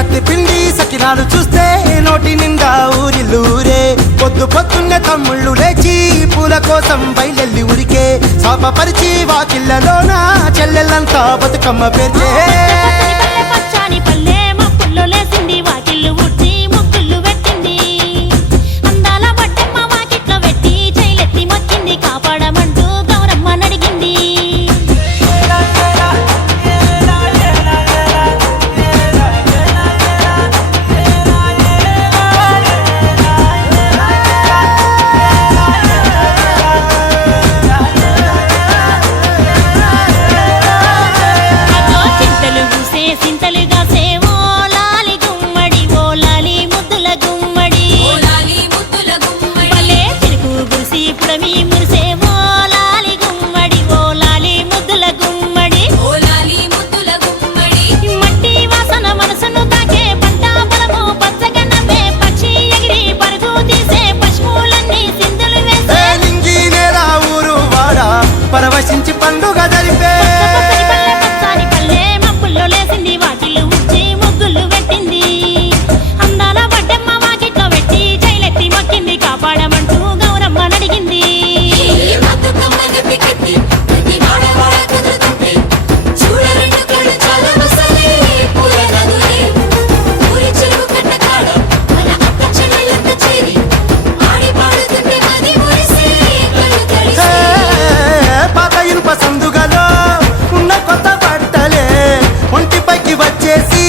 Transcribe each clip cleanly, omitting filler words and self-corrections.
సత్తి పిండి సకినాలు చూస్తే నోటి నిండా ఊరిల్లూరే పొద్దు పొద్దున్నే తమ్ముళ్ళు లేచి పూల కోసం బయలెల్లి ఉరికే శాపపరిచి వాకిళ్ళలోన చెల్లెళ్ళంతా బతుకమ్మ పేర్చే పరవశించి పండుగ జరిపే మబ్బుల్లో లేసింది వాకిళ్ళు ఉచ్చి ముగ్గులు పెట్టింది అందాల వడ్డమ్మ వాకిట్లో పెట్టి జైలెత్తి మొక్కింది కాపాడమంటూ గౌరమ్మ నడిగింది సందుగలో ఉన్న కొత్త బట్టలే ఒంటిపైకి వచ్చేసి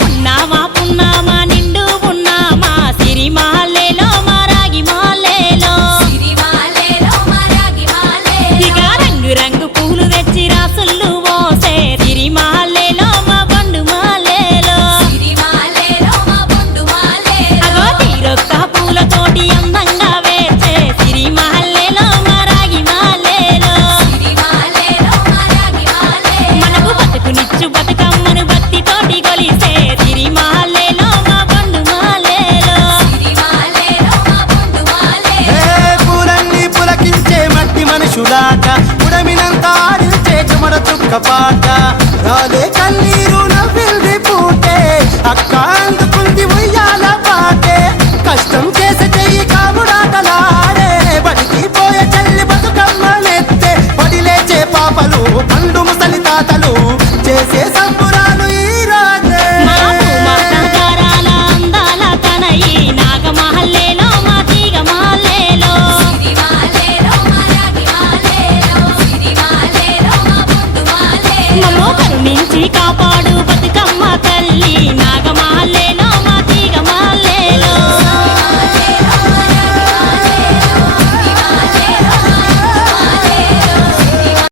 పున్నామా పున్నామా నిండు పున్నామా సిరిమాలేలో మారాగి మాలేలో ఇక రంగు రంగు పూలు తెచ్చి రాసుళ్ళు మోసే సిరిమాలేలో మా బండు మాలేలో అగో తీరొక్క పూలతోటి అందంగా వేచే సిరిమాలేలో మారాగి మాలేలో మనకు బతుకునిచ్చు బతుకమ్మను భక్తితోటి కొలిసే సిరిమాలేలో మా బండు మాలేలో పూలన్నీ పులకించే మట్టి మనుషులాట ఉడమినంతా ఆడించే చెమడ చుక్కపాట రాలే కన్నీరు నవ్వింది పూటే అక్క అందుకుంది ఉయ్యాల పాటే కష్టం చేసే చెయ్యి కాముడాటలాడే బడికి పోయే చెల్లి బతుకమ్మనెత్తే పడి లేచే పాపలు పండు ముసలి తాతలు చేసే సంబురాలు ఈ రోజే అందాల తనయి నాగమహల్లేలో మా తీగ మాలేలో మమ్మో కరుణించి కాపాడు